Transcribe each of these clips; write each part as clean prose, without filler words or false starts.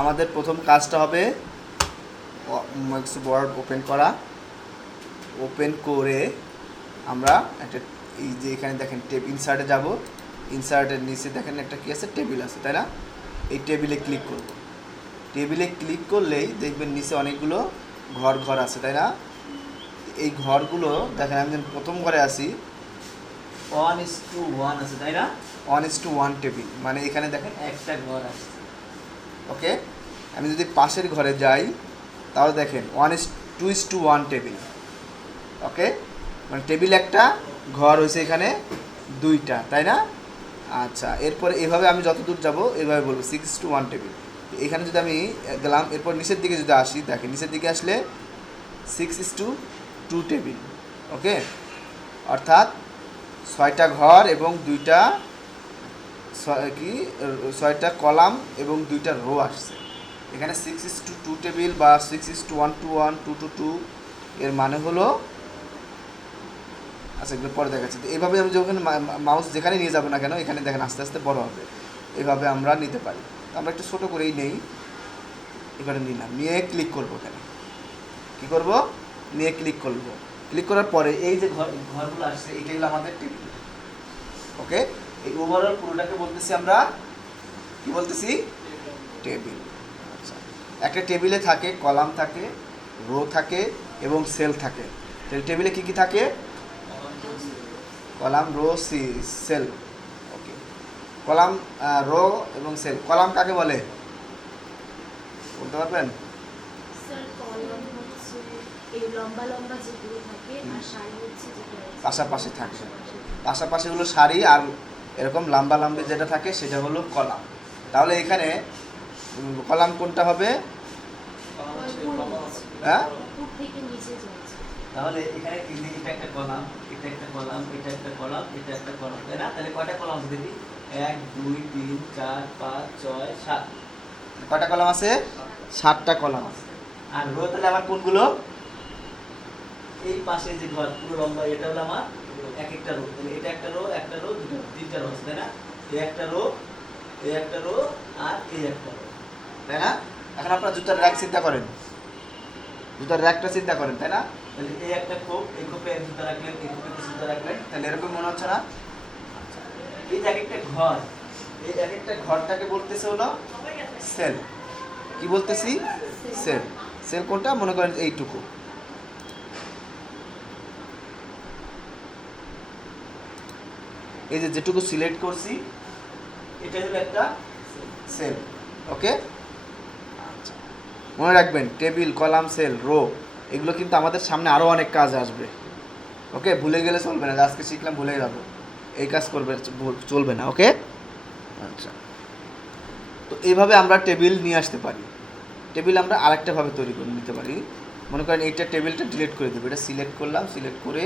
আমাদের প্রথম কাজটা হবে ওয়ার্ড ওপেন করা। ওপেন করে আমরা একটা এই যে এখানে দেখেন ইনসার্টে যাব, ইনসার্টের নিচে দেখেন একটা কী আছে, টেবিল আছে, তাই না? এই টেবিলে ক্লিক করব। টেবিলে ক্লিক করলেই দেখবেন নিচে অনেকগুলো ঘর ঘর আছে, তাই না? এই ঘরগুলো দেখেন, আমি যখন প্রথম ঘরে আসি 1:1 আছে, তাই না? 1:1 টেবিল, মানে এখানে দেখেন একটা ঘর আছে। ওকে, আমি যদি পাশের ঘরে যাই তাহলে দেখেন 1:2:1 টেবিল। ওকে, মানে টেবিল একটা, ঘর হয়েছে এখানে দুইটা, তাই না? আচ্ছা, এরপরে এভাবে আমি যতদূর যাব এভাবে বলবো 6:1 টেবিল। এখানে যদি আমি গেলাম, এরপর নিচের দিকে যদি আসি, দেখেন নিচের দিকে আসলে 6:2 টেবিল। ওকে, অর্থাৎ 6টা ঘর এবং 6টা কলাম এবং 2টা রো আসছে। এখানে 6:2 টেবিল বা 6:1:1 2:2 এর মানে হলো, আচ্ছা এগুলো পরে দেখাচ্ছি। তো এইভাবে আমি যখন মাউস যেখানে নিয়ে যাবো না কেন, এখানে দেখেন আস্তে আস্তে বড় হবে, এইভাবে আমরা নিতে পারি। তো আমরা একটু ছোটো করেই নেই, এখানে নিলাম, নিয়ে ক্লিক করবো। এখানে কী করবো, নিয়ে ক্লিক করবো। ক্লিক করার পরে এই যে ঘরগুলো আসছে, এইটা হলো আমাদের টেবিল। ওকে, এই ওভারঅল পুরোটাকে বলতেছি আমরা, কি বলতেছি, টেবিল। আচ্ছা, একটা টেবিলে থাকে কলাম থাকে, রো থাকে এবং সেল থাকে। টেবিলে কি কি থাকে? Column, row, cell. Okay, column, row এবং সেল। কলাম কাকে বলে বলতে পারবেন? পাশাপাশি থাকে, পাশাপাশি হলো সারি, আর এরকম লম্বা লম্বি যেটা থাকে সেটা হলো কলাম। তাহলে এখানে কলাম কোনটা হবে? হ্যাঁ, তাহলে এখানে এটা একটা কলাম, এটা একটা কলাম, এটা একটা কলাম, এটা একটা কলাম, তাই না? তাহলে কয়টা কলাম আছে দেখি? 1 2 3 4 5 6 7। কয়টা কলাম আছে? 7টা কলাম আছে। আর রো তাহলে আমার কোনগুলো? এই পাশে যে ঘর পুরো লম্বা, এটা হলো আমার এক একটা রো। তাহলে এটা একটা রো, একটা রো, দুটো, 3টা রো আছে, তাই না? এই একটা রো, এই একটা রো, আর এই একটা রো, তাই না? এখন আপনারা জুতার র্যাক চিন্তা করেন, জুতার র্যাকটা চিন্তা করেন, তাই না? তাহলে এই একটা খোপ, এই খোপে জুতা রাখলেন, এই খোপে জুতা রাখলেন, তাহলে এরকম মনে হচ্ছে না? এই যে এক একটা ঘর, এই এক একটা ঘরটাকে বলতেছে হলো সেল। কি বলতেছি? সেল। সেল কোনটা? মনে করেন এইটুকু। এই যে যেটুকু সিলেক্ট করছি এটা হলো একটা সেল। ওকে, আচ্ছা, মনে রাখবেন টেবিল, কলাম, সেল, রো, এগুলো কিন্তু আমাদের সামনে আরও অনেক কাজ আসবে। ওকে, ভুলে গেলে চলবে না, আজকে শিখলাম ভুলে যাবো, এই কাজ করবে, চলবে না। ওকে, আচ্ছা, তো এইভাবে আমরা টেবিল নিয়ে আসতে পারি। টেবিল আমরা আরেকটাভাবে তৈরি করে নিতে পারি। মনে করেন এইটা টেবিলটা ডিলিট করে দেবো, এটা সিলেক্ট করলাম, সিলেক্ট করে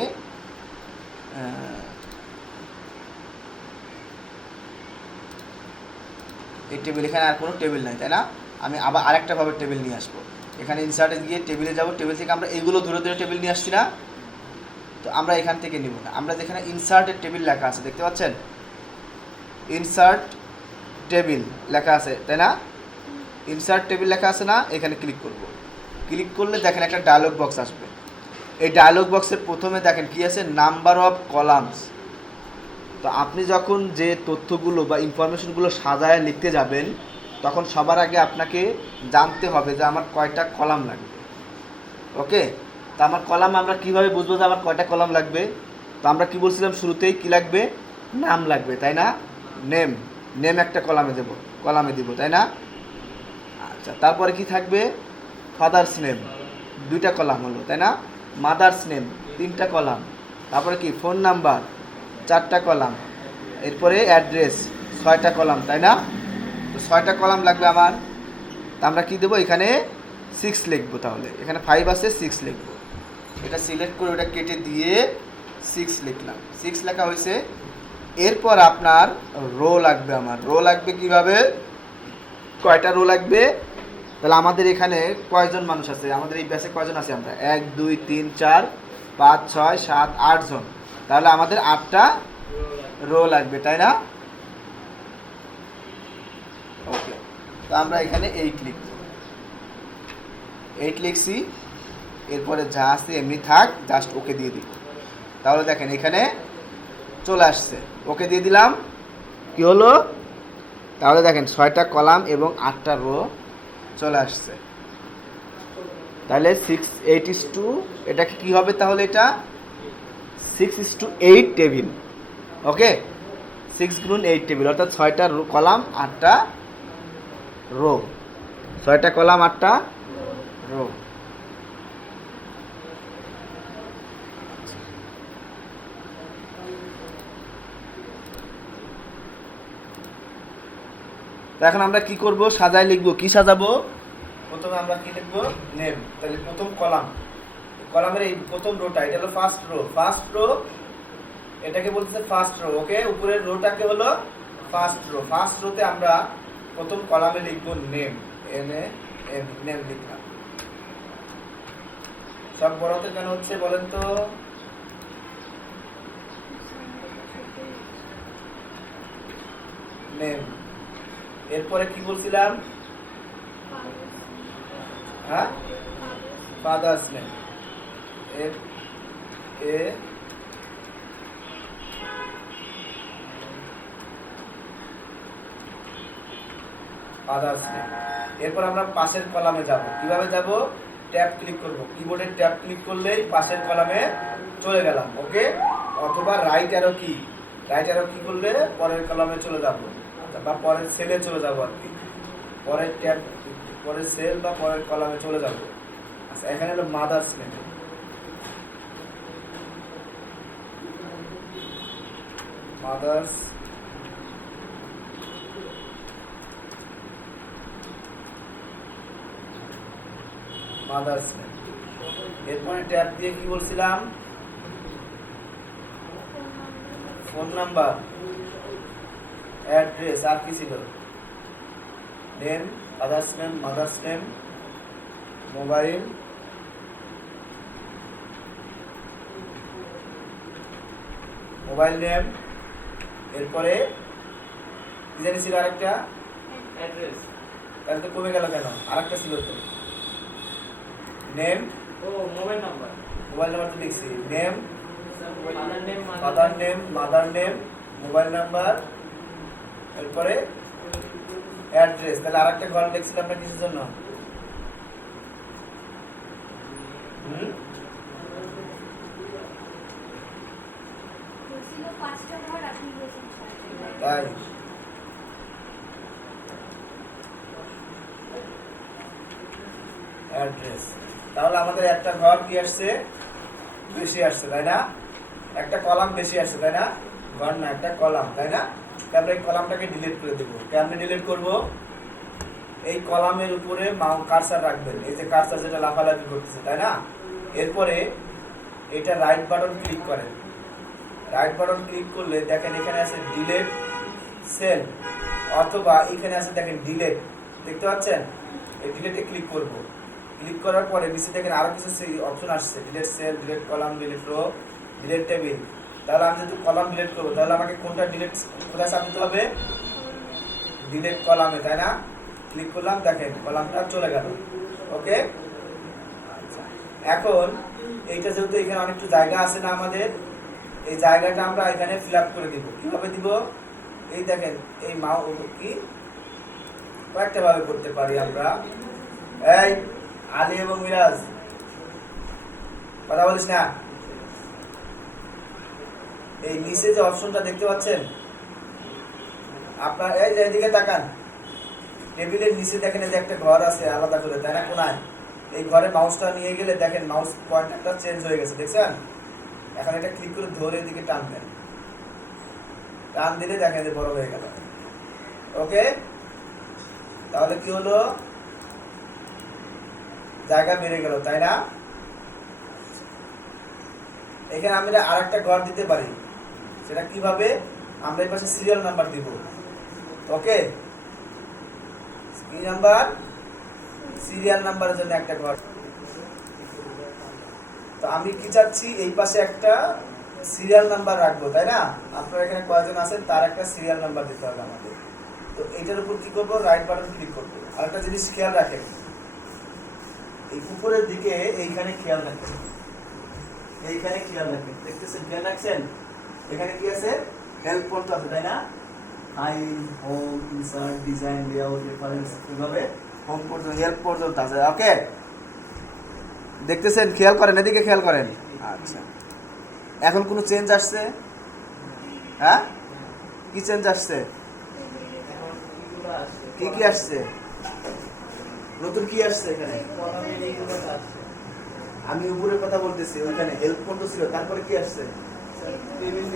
এই টেবিল, এখানে আর কোনো টেবিল নাই, তাই না? আমি আবার আরেকটাভাবে টেবিল নিয়ে আসবো। এখানে ইনসার্টে গিয়ে টেবিলে যাব, টেবিল থেকে আমরা এগুলো ধরে ধরে টেবিল নিয়ে আসছি না? তো আমরা এখান থেকে নিব না, আমরা যেখানে ইনসার্টের টেবিল লেখা আছে, দেখতে পাচ্ছেন ইনসার্ট টেবিল লেখা আছে, তাই না? ইনসার্ট টেবিল লেখা আছে না? এখানে ক্লিক করব। ক্লিক করলে দেখেন একটা ডায়লগ বক্স আসবে। এই ডায়লগ বক্সের প্রথমে দেখেন কি আছে, নাম্বার অফ কলামস। তো আপনি যখন যে তথ্যগুলো বা ইনফরমেশনগুলো সাজায় লিখতে যাবেন, তখন সবার আগে আপনাকে জানতে হবে যে আমার কয়টা কলাম লাগবে। ওকে, তো আমার কলাম আমরা কিভাবে বুঝবো যে আমার কয়টা কলাম লাগবে? তো আমরা কি বলছিলাম শুরুতেই, কি লাগবে? নাম লাগবে, তাই না? নেম, নেম একটা কলামে দিব, তাই না? আচ্ছা, তারপরে কি থাকবে? ফাদার্স নেম, 2টা কলাম হলো, তাই না? মাদার্স নেম, 3টা কলাম। তারপরে কি? ফোন নাম্বার, 4টা কলাম। এরপরে অ্যাড্রেস, 6টা কলাম, তাই না? তো 6টা কলাম লাগবে আমার। তা আমরা কি দেবো? এখানে 6 লিখবো। তাহলে এখানে 5 আছে, 6 লিখবো। এটা সিলেক্ট করে ওটা কেটে দিয়ে 6 লিখলাম। 6 লেখা হয়েছে। এরপর আপনার রো লাগবে। আমার রো লাগবে কিভাবে? কয়টা রো লাগবে? তাহলে আমাদের এখানে কয়জন মানুষ আছে? আমাদের এই ব্যাচে কয়জন আছে আমরা? 1 2 3 4 5 6 7 8 জন। তাহলে আমাদের 8টা রো লাগবে, তাই না? ওকে, তো আমরা এখানে 8 লিখব, 8 লিখছি, এরপরে যা আছে এমনি থাক, জাস্ট ওকে দিয়ে দিব। তাহলে দেখেন এখানে চলে আসছে, ওকে দিয়ে দিলাম, কি হলো, তাহলে দেখেন 6টা কলাম এবং 8টা রো চলে আসছে। তাহলে 6:8 এটাকে কি হবে, তাহলে এটা 6:8 টেবিল। ওকে, 6 × 8 টেবিল, অর্থাৎ 6টা কলাম 8টা রো, 6টা কলাম 8টা রো। এখন আমরা কি করব, সাজায় লিখব, কি সাজাবো, প্রথমে আমরা কি লিখবো, নেম। তাহলে প্রথম কলাম, কলামের এই প্রথম রোটা, এটা হলো ফার্স্ট রো, ফার্স্ট রো এটাকে বলতেছে ফার্স্ট রো। ওকে, উপরের রোটাকে হলো ফার্স্ট রো, ফার্স্ট রোতে আমরা প্রথম কলামে লিখবো নেম, NAME, নেম লিখলাম। সব বড়তে কেন হচ্ছে বলেন তো, নেম। এরপরে কি বলছিলাম, হ্যাঁ, father's name, FA father's name. এরপর আমরা পাশের কলামে যাব, কিভাবে যাব, ট্যাব ক্লিক করব, কিবোর্ডে ট্যাব ক্লিক করলেই পাশের কলামে চলে গেলাম। ওকে, অথবা রাইট অ্যারো কি, রাইট অ্যারো কি করলে পরের কলামে চলে যাব, বা পরের সেলে চলে যাব আর কি, পরের ট্যাব, পরের সেল বা পরের কলামে চলে যাব। আচ্ছা, এখানে হলো mother's name, mother's mother's name. এরপরে ট্যাব দিয়ে কি বলছিলাম, ফোন নাম্বার, অ্যাড্রেস, আর কি ছিল, name, father's name, mother's name, mobile, mobile name. এরপরে কি জানি ছিল আরেকটা, অ্যাড্রেস। তাহলে তো কমে গেল কেন, আরেকটা ছিল তো, নেম, ও মোবাইল নাম্বার, মোবাইল নাম্বার তো লিখছি, name, father name, mother name, mobile number, এরপরে অ্যাড্রেস। তাহলে আরেকটা ঘর লিখছিলাম আমরা কিসের জন্য, তাই অ্যাড্রেস। তাহলে আমাদের একটা ঘর কি আসছে, বেশি আসছে, তাই না, একটা কলাম বেশি আসছে, তাই না, ঘর না, একটা কলাম, তাই না। তারপরে এই কলামটাকে ডিলিট করে দেবো। কেমনে ডিলিট করব, এই কলামের উপরে কার্সার রাখবেন, এই যে কার্সার যেটা লাফালাফি করতেছে, তাই না। এরপরে এটা রাইট বাটন ক্লিক করেন, রাইট বাটন ক্লিক করলে দেখেন এখানে আছে ডিলিট সেল, অথবা এখানে আছে দেখেন ডিলিট, দেখতে পাচ্ছেন, এই ডিলিটে ক্লিক করব। ক্লিক করার পরে নিচে দেখেন আরো কিছু অপশন আসছে, delete cell, delete column, delete row, delete table. তাহলে আমি যদি কলাম ডিলিট করবো, তাহলে আমাকে কোনটা ডিলিট, কোথায় চাপ দিতে হবে, ডিলিট কলামে, তাই না। ক্লিক করলাম, দেখেন কলামটা চলে গেল। ওকে, এখন এইটা যেহেতু এখানে অনেকটা জায়গা আছে না আমাদের, এই জায়গাটা আমরা এখানে ফিল আপ করে দিব। কিভাবে দিব, এই দেখেন, এই কি কয়েকটা ভাবে করতে পারি আমরা। এই আলী এবং মিরাজ কথা বলিস না, এই নিচে যে অপশনটা দেখতে পাচ্ছেন আপনার, এই যে এদিকে তাকান, টেবিলের নিচে দেখেন যে একটা ঘর আছে আলাদা করে, তাই না, কোনায়। এই ঘরে মাউসটা নিয়ে গেলে দেখেন মাউস পয়েন্টারটা চেঞ্জ হয়ে গেছে, দেখছেন। এখন এটা ক্লিক করে ধরে এদিকে টান দেন, টান দিলে দেখেন যে বড় হয়ে গেল। ওকে, তাহলে কি হলো, জায়গা বেড়ে গেল, তাই না। এখানে আমরা আরেকটা ঘর দিতে পারি, সেটা কিভাবে, আমরা এই পাশে সিরিয়াল নাম্বার দিব। ওকে, কি নাম্বার, সিরিয়াল নাম্বারের জন্য একটা ঘর। তো আমি কি চাচ্ছি, এই পাশে একটা সিরিয়াল নাম্বার রাখবো, তাই না। আপনারা এখানে কয়জন আছেন তার একটা সিরিয়াল নাম্বার দিতে হবে আমাদের। তো এইটার উপর কি করবো, রাইট বাটন ক্লিক করবো, আরেকটা জিনিস খেয়াল রাখেন, এই উপরের দিকে এইখানে খেয়াল রাখেন, এইখানে খেয়াল রাখেন, দেখতেছেন, খেয়াল রাখছেন, এখানে কি আছে, হেল্প পর্যন্ত আছে, তাই না? File, home, insert, design, layout, reference, এভাবে হোম পর্যন্ত, হেল্প পর্যন্ত আছে। ওকে, দেখতেছেন, খেয়াল করেন, এদিকে খেয়াল করেন। আচ্ছা, এখন কোনো চেঞ্জ আসছে? হ্যাঁ, কি চেঞ্জ আসছে? কি কি আসছে? নতুন কি আসছে এখানে? আমি উপরের কথা বলতেছি, ওইখানে হেল্প পর্যন্ত ছিল, তারপরে কি আসছে? টেবিল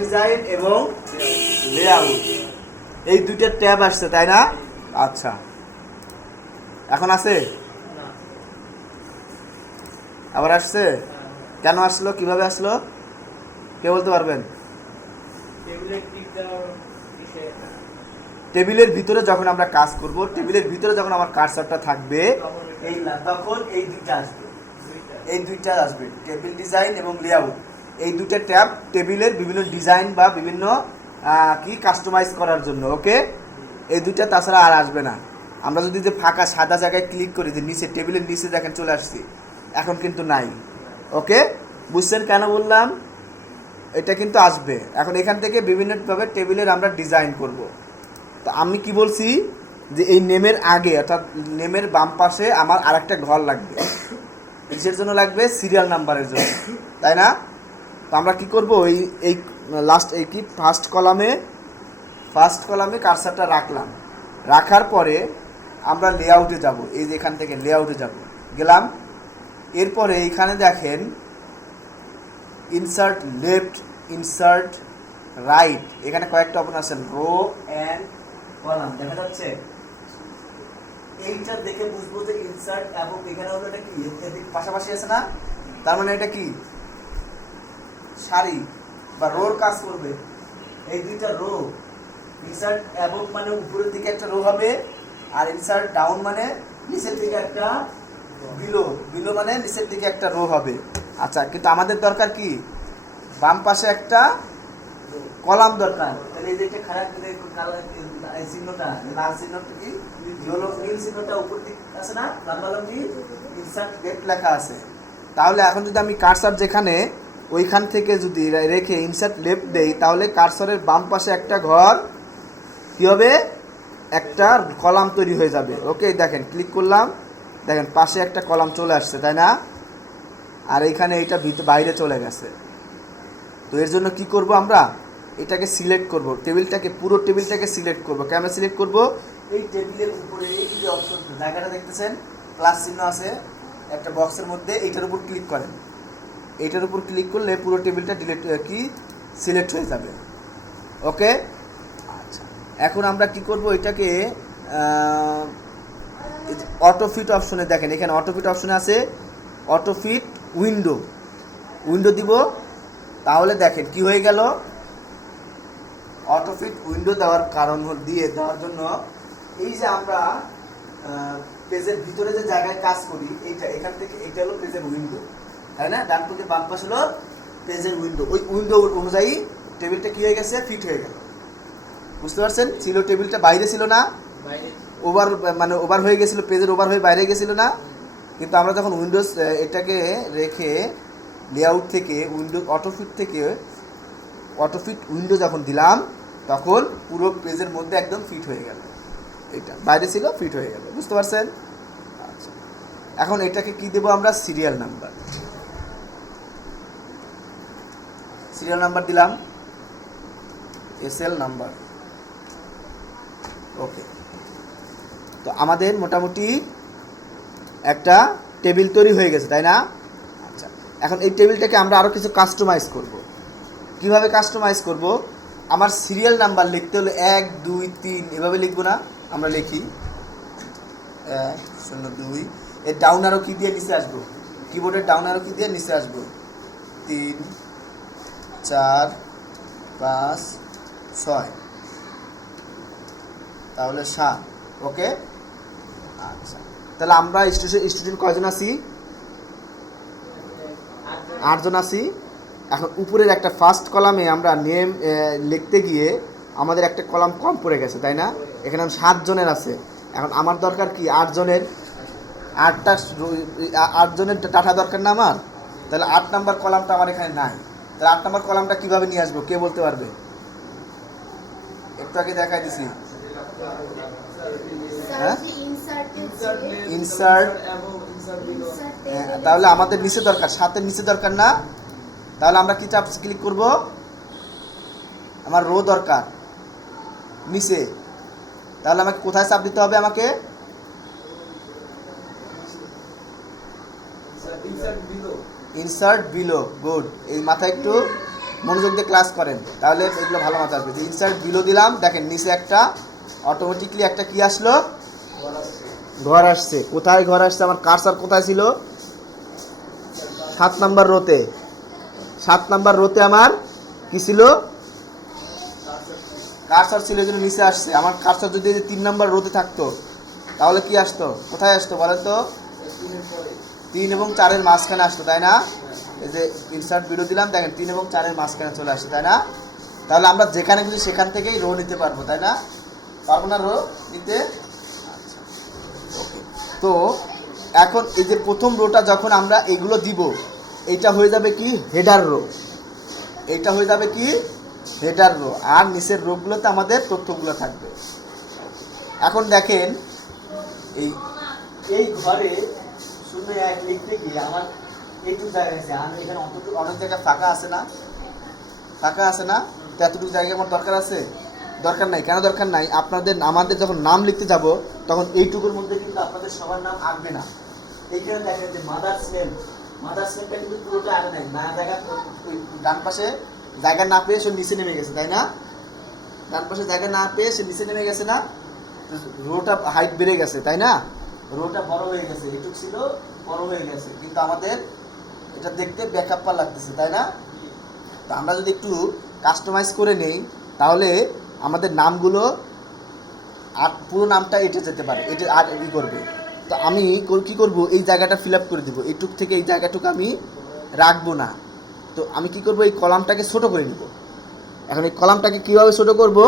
ডিজাইন এবং লেআউট, এই দুইটা ট্যাব আসছে, তাই না? আচ্ছা, এখন আছে? আবার আসছে? কেন আসলো, কিভাবে আসলো, কে বলতে পারবেন? টেবিলের ভিতরে যখন আমরা কাজ করব, টেবিলের ভিতরে যখন আমার কার্সারটা থাকবে, এই তখন এই দুইটা আসবে, এই দুইটা আসবে, টেবিল ডিজাইন এবং লেআউট, এই দুইটা ট্যাব টেবিলের বিভিন্ন ডিজাইন বা বিভিন্ন কি কাস্টমাইজ করার জন্য। ওকে, এই দুইটা, তাছাড়া আর আসবে না। আমরা যদি যে ফাঁকা সাদা জায়গায় ক্লিক করি, যে নিচে টেবিলের নিচে দেখেন চলে আসছি, এখন কিন্তু নাই। ওকে, বুঝছেন কেন বললাম? এটা কিন্তু আসবে। এখন এখান থেকে বিভিন্নভাবে টেবিলের আমরা ডিজাইন করব। তো আমি কি বলছি, যে এই নেমের আগে, অর্থাৎ নেমের বাম পাশে আমার আরেকটা ঘর লাগবে। কিসের জন্য লাগবে? সিরিয়াল নাম্বারের জন্য, তাই না? তো আমরা কি করব, এই লাস্ট এই কি ফার্স্ট কলামে কার্সারটা রাখলাম, রাখার পরে আমরা লেআউটে যাব, এই যে এখান থেকে লেআউটে যাব, গেলাম। এরপরে এইখানে দেখেন ইনসার্ট লেফট, ইনসার্ট রাইট, এখানে কয়েকটা অপশন আছে, রো অ্যান্ড কলাম, দেখা যাচ্ছে? এইটা দেখে বুঝবো যে ইনসার্ট এবং এখানে হলো এটা কি, এদিক পাশাপাশি আছে না, তার মানে এটা কি সারি বা রোর কাজ করবে। এই দুইটা রো, ইনসার্ট এবং মানে উপরের দিকে একটা রো হবে, আর ইনসার্ট ডাউন মানে নিচের দিকে একটা বিলো মানে নিচের দিকে একটা রো হবে। আচ্ছা, কিন্তু আমাদের দরকার কি, বাম পাশে একটা কলাম দরকার। তাহলে এই যে একটা খারাপ চিহ্নটা, লাল চিহ্নটা কি, নীল চিহ্নটা উপর দিকে আছে না, লম্বালম্বি, ইনসার্ট লেফট লেখা আছে। তাহলে এখন যদি আমি কার্সার যেখানে, ওইখান থেকে যদি রেখে ইনসার্ট লেফট দেই, তাহলে কার্সারের বাম পাশে একটা ঘর কি হবে, একটা কলাম তৈরি হয়ে যাবে। ওকে, দেখেন, ক্লিক করলাম, দেখেন পাশে একটা কলাম চলে আসছে, তাই না? আর এইখানে এইটা বাইরে চলে গেছে। তো এর জন্য কি করব, আমরা এটাকে সিলেক্ট করব, টেবিলটাকে, পুরো টেবিলটাকে সিলেক্ট করব। কেমন সিলেক্ট করব? এই টেবিলের উপরে এই যে অপশন জায়গাটা দেখতেছেন, প্লাস চিহ্ন আছে একটা বক্সের মধ্যে, এইটার উপর ক্লিক করেন। এইটার উপর ক্লিক করলে পুরো টেবিলটা সিলেক্ট হয়ে যাবে। ওকে, আচ্ছা, এখন আমরা কি করব, এটাকে অটোফিট অপশনে, দেখেন এখানে অটোফিট অপশনে আছে, অটোফিট উইন্ডো দিব। তাহলে দেখেন কি হয়ে গেল, অটোফিট উইন্ডো দেওয়ার দেওয়ার জন্য এই যে আমরা পেজের ভিতরে যে জায়গায় কাজ করি, এখান থেকে এটা হলো পেজের উইন্ডো, তাই না? ডান থেকে বাম পাশ হলো পেজের উইন্ডো। ওই উইন্ডো অনুযায়ী টেবিলটা কি হয়ে গেছে, ফিট হয়ে গেল। বুঝতে পারছেন? ছিল টেবিলটা বাইরে ছিল না, ওভার হয়ে গেছিল, পেজের ওভার হয়ে বাইরে গেছিল না। কিন্তু আমরা যখন উইন্ডোজ এটাকে রেখে লেআউট থেকে অটোফিট উইন্ডো যখন দিলাম, তখন পুরো পেজের মধ্যে একদম ফিট হয়ে গেল। এটা বাইরে ছিল, ফিট হয়ে গেল। বুঝতে পারছেন? আচ্ছা, এখন এটাকে কি দেব আমরা, সিরিয়াল নাম্বার দিলাম, এসএল নাম্বার। ওকে, তো আমাদের মোটামুটি একটা টেবিল তৈরি হয়ে গেছে, তাই না? আচ্ছা, এখন এই টেবিলটাকে আমরা আরও কিছু কাস্টমাইজ করব। কিভাবে কাস্টমাইজ করব? আমার সিরিয়াল নাম্বার লিখতে হলে 1 2 3 এভাবে লিখবো না, আমরা লিখি 1 0 2, এর ডাউন আরও কি দিয়ে নিচে আসবো, কিবোর্ডের ডাউন আরও কি দিয়ে নিচে আসবো, 3 4 5 6, তাহলে 7। ওকে, আচ্ছা, তাহলে আমরা স্টুডেন্ট কয়জন আছি? 8 জন আছি। এখন উপরের একটা ফার্স্ট কলামে আমরা নেম লিখতে গিয়ে আমাদের একটা কলাম কম পড়ে গেছে, তাই না? এখানে 7 জনের আছে, এখন আমার দরকার কি 8 জনের 8 জনের ডাটা দরকার না আমার, তাহলে 8 নাম্বার কলামটা আমার এখানে নাই, তাহলে 8 নাম্বার কলামটা কিভাবে নিয়ে আসবো কে বলতে পারবে? একটু আগে দেখাই দিছি। হ্যাঁ ইনসার্ট, তাহলে আমাদের নিচে দরকার, 7-এর নিচে দরকার না, তাহলে আমরা কি চাপ ক্লিক করব? আমার রো দরকার নিচে, তাহলে আমাকে কোথায় চাপ দিতে হবে? আমাকে ইনসার্ট বিলো। গুড, এই মাথায় একটু মনোযোগ দিয়ে ক্লাস করেন, তাহলে এগুলো ভালো মাথা আসবে। ইনসার্ট বিলো দিলাম, দেখেন নিচে একটা অটোমেটিকলি একটা কি আসলো? ঘর আসছে। কোথায় ঘর আসছে? আমার কার্সার কোথায় ছিল? 7 নাম্বার রোতে। 7 নাম্বার রোতে আমার কি ছিল? কার্সার ছিল, এই জন্য নিচে আসছে। আমার কার্সার যদি 3 নাম্বার রোতে থাকতো তাহলে কি আসতো? কোথায় আসতো বলেন তো? 3 এবং 4-এর মাঝখানে আসতো, তাই না? এই যে ইনসার্ট বিলো দিলাম, দেখেন 3 এবং 4-এর মাঝখানে চলে আসছে, তাই না? তাহলে আমরা যেখানে খুশি সেখান থেকেই রো নিতে পারবো, তাই না? পারবো না রো নিতে? তো এখন এই যে প্রথম রোটা যখন আমরা এগুলো দিব, এইটা হয়ে যাবে কি? Header row. এইটা হয়ে যাবে কি? Header rho. আর নিচের রোগুলোতে আমাদের তথ্যগুলো থাকবে। এখন দেখেন এই এই ঘরে 0-1 লিখতে গিয়ে আমার এইটুকু জায়গা আছে, আমি এখানে অনেক জায়গা ফাঁকা আছে না? ফাঁকা আছে না? তো এতটুকু জায়গা আমার দরকার আছে? দরকার নাই। কেন দরকার নাই? আমাদের যখন নাম লিখতে যাব তখন এইটুকুর মধ্যে কিন্তু আপনাদের সবার নাম আসবে না। এইখানে দেখেন যে মাদার্স নেমটা কিন্তু পুরোটা আগে নাই, না জায়গা ডান পাশে জায়গা না পেয়ে সে নিচে নেমে গেছে, তাই না? ডান পাশে জায়গা না পেয়ে সে নিচে নেমে গেছে না? রোটা হাইট বেড়ে গেছে, তাই না? রোটা বড় হয়ে গেছে, এইটুক ছিল বড় হয়ে গেছে, কিন্তু আমাদের এটা দেখতে ব্যাকআপ লাগতেছে, তাই না? তো আমরা যদি একটু কাস্টমাইজ করে নেই তাহলে আমাদের নামগুলো আর পুরো নামটা এটা যেতে পারে, এটা আর ই করবে। তো আমি কি করব? এই জায়গাটা ফিল আপ করে দিব, এইটুক থেকে এই জায়গাটুকু আমি রাখবো না। তো আমি কি করব? এই কলামটাকে ছোট করে নিব। এখন এই কলামটাকে কীভাবে ছোট করব?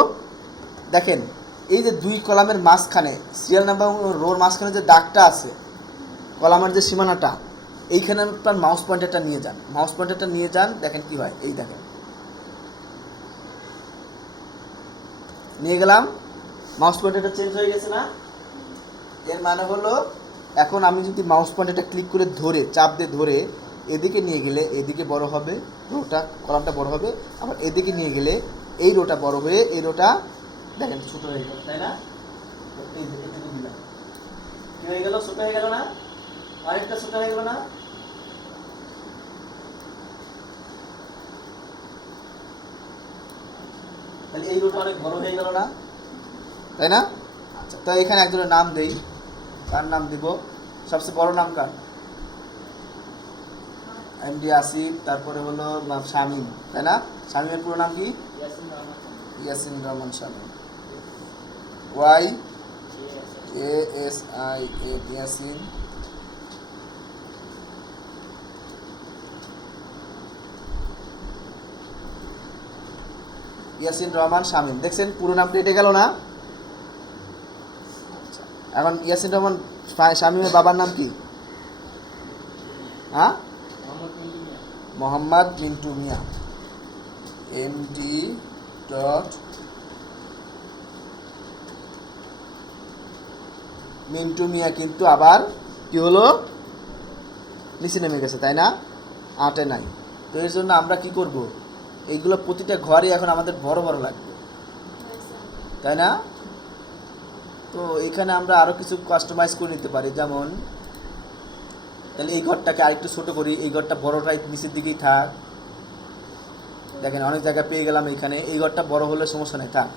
দেখেন এই যে 2 কলামের মাঝখানে সিরিয়াল নাম্বার রোর মাঝখানে যে দাগটা আছে, কলামের যে সীমানাটা, এইখানে আপনার মাউস পয়েন্টারটা নিয়ে যান। মাউস পয়েন্টারটা নিয়ে যান, দেখেন কি হয়। এই দেখেন নিয়ে গেলাম, মাউস পয়েন্টারটা চেঞ্জ হয়ে গেছে না? এর মানে হলো এখন আমি যদি মাউস পয়েন্টারটা ক্লিক করে ধরে চাপ দিয়ে ধরে এদিকে নিয়ে গেলে এদিকে বড় হবে, রোটা কলামটা বড় হবে। আবার এদিকে নিয়ে গেলে এই রোটা বড় হয়ে এই রোটা দেখেন ছোট হয়ে গেল, তাই না? এই যে এটুকু দিলাম, কি হয়ে গেল? ছোট হয়ে গেল না? আরেকটা ছোট হয়ে গেল না? তাহলে এই রোটা অনেক বড় হয়ে গেল না? তাই না? আচ্ছা, তো এখানে একজনের নাম দেই। কার নাম দিব? সবচেয়ে বড় নাম কার? এমডি আসিফ, তারপরে হলো শামীম, তাই না? শামীমের পুরো নাম কি? ইয়াসিন রহমান শামীম। YASIN ইয়াসিন। ইয়াসিন রহমান শামীম, দেখছেন পুরো নামটা এটা গেল না? এখন ইয়াসিন রহমান শামীমের বাবার নাম কি? হ্যাঁ, মোহাম্মদ মিন্টু মিয়া। MD মিন্টু মিয়া কিন্তু আবার কি হলো? নিচে নেমে গেছে, তাই না? 8-এ নাই। তো এর জন্য আমরা কি করব? এইগুলো প্রতিটা ঘরে এখন আমাদের বড় বড় লাগবে, তাই না? তো এখানে আমরা আরও কিছু কাস্টমাইজ করে নিতে পারি। যেমন তাহলে এই ঘরটাকে আরেকটু ছোট করি, এই ঘরটা বড়টাই নিচের দিকেই থাক। দেখেন অনেক জায়গা পেয়ে গেলাম এখানে, এই ঘরটা বড় হলে সমস্যা নেই, থাক।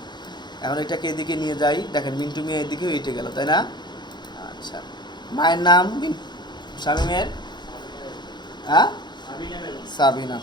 এখন এটাকে এদিকে নিয়ে যাই, দেখেন মিন্টু মিয়া এদিকেও এটে গেল, তাই না? আচ্ছা, মায়ের নাম শামীমের? হ্যাঁ, সাবিনা।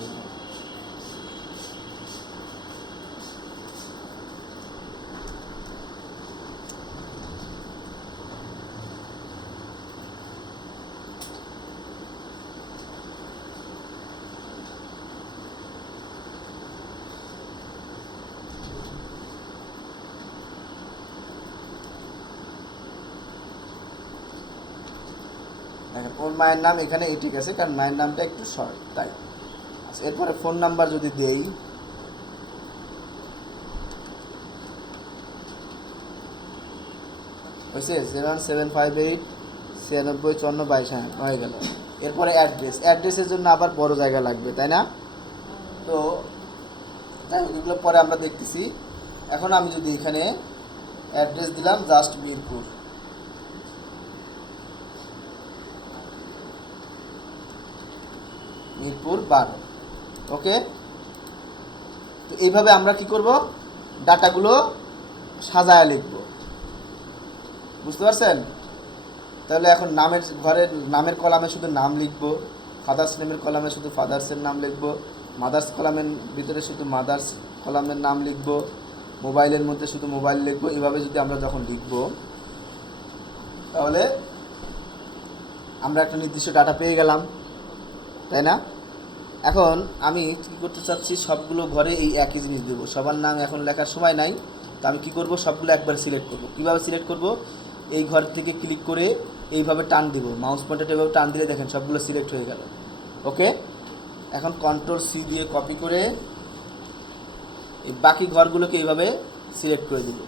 ওর মায়ের নাম এখানে এই ঠিক আছে, কারণ মায়ের নামটা একটু শর্ট তাই। আচ্ছা, এরপরে ফোন নাম্বার যদি দেই, হয়েছে 7758 96 54 22, হ্যাঁ হয়ে গেল। এরপরে অ্যাড্রেসের জন্য আবার বড় জায়গা লাগবে তাই না? তো যাই হোক, এগুলো পরে আমরা দেখতেছি। এখন আমি যদি এখানে অ্যাড্রেস দিলাম জাস্ট মিরপুর, মিরপুর 12, ওকে। তো এইভাবে আমরা কি করব, ডাটাগুলো সাজায় লিখব, বুঝতে পারছেন? তাহলে এখন নামের ঘরের নামের কলামে শুধু নাম লিখব, ফাদার্স নেমের কলামে শুধু ফাদার্সের নাম লিখব, মাদার্স কলামের ভিতরে শুধু মাদার্স কলামের নাম লিখব, মোবাইলের মধ্যে শুধু মোবাইল লিখব। এভাবে যদি আমরা যখন লিখব, তাহলে আমরা একটা নির্দিষ্ট ডাটা পেয়ে গেলাম, তাই না? এখন আমি কী করতে চাচ্ছি, সবগুলো ঘরে এই একই জিনিস দেবো। সবার নাম এখন লেখার সময় নাই, তো আমি কী করব, সবগুলো একবার সিলেক্ট করব। কীভাবে সিলেক্ট করব, এই ঘর থেকে ক্লিক করে এইভাবে টান দিব, মাউস পয়েন্টারটা এইভাবে টান দিলে দেখেন সবগুলো সিলেক্ট হয়ে গেল, ওকে। এখন কন্ট্রোল-C দিয়ে কপি করে এই বাকি ঘরগুলোকে এইভাবে সিলেক্ট করে দেব।